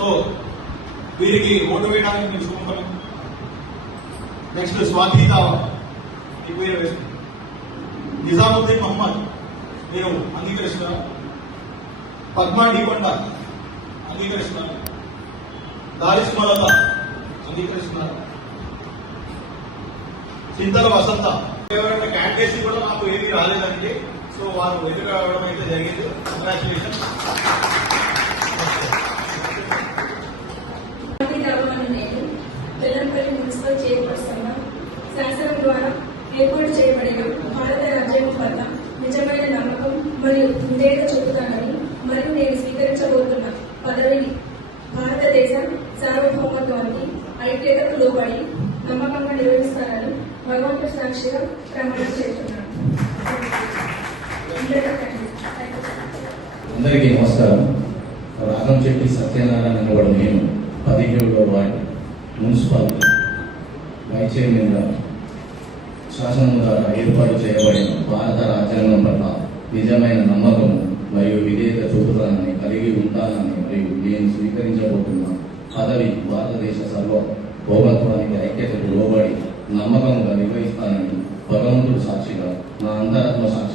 So వీరికి vote వేయడానికి మేము చూపుతాం. నెక్స్ట్ స్వాతి దావా ఈ పేరు వేస్తుంది. నిజాముద్దీన్ మహమ్మద్ మీరు అంగీకరిస్తున్నారు. పద్మా డీకొండ అంగీకరిస్తున్నారు. దారిస్ మలత అంగీకరిస్తున్నారు. చింతల వసంత ఎవరైనా క్యాండిడేట్స్ కూడా నాకు ఏమీ రాలేదండి. సో వారు ఎదురు రావడం అయితే జరిగింది. కంగ్రాచులేషన్. బెల్లంపల్లి మున్సిపల్ చైర్పర్సన్ గా శాసనం ద్వారా ఏర్పాటు చేయబడిన భారత రాజ్యాంగం పట్ల నిజమైన నమ్మకం మరియు విధేయత చూపుతానని మరియు నేను స్వీకరించబోతున్న పదవిని భారతదేశ సార్వభౌమత్వానికి ఐక్యతకు లోబడి నమ్మకంగా నిర్వహిస్తానని భగవంతుడి సాక్షిగా ప్రమాణం చేస్తున్నాను. అందరికీ నమస్కారం. రాగంశెట్టి సత్యనారాయణ అనబడి నేను 17వ వార్డు మున్సిపల్ వైస్ చైర్మన్గా శాసనం ద్వారా ఏర్పాటు చేయబడిన భారత రాజ్యాంగం పట్ల నిజమైన నమ్మకం మరియు విధేయత చూపుతానని కలిగి ఉంటానని మరియు నేను స్వీకరించబోతున్న పదవి భారతదేశ సార్వభౌమత్వానికి ఐక్యతకు లోబడి నమ్మకంగా నిర్వహిస్తానని భగవంతుడు సాక్షిగా నా అంతరాత్మ సాక్షి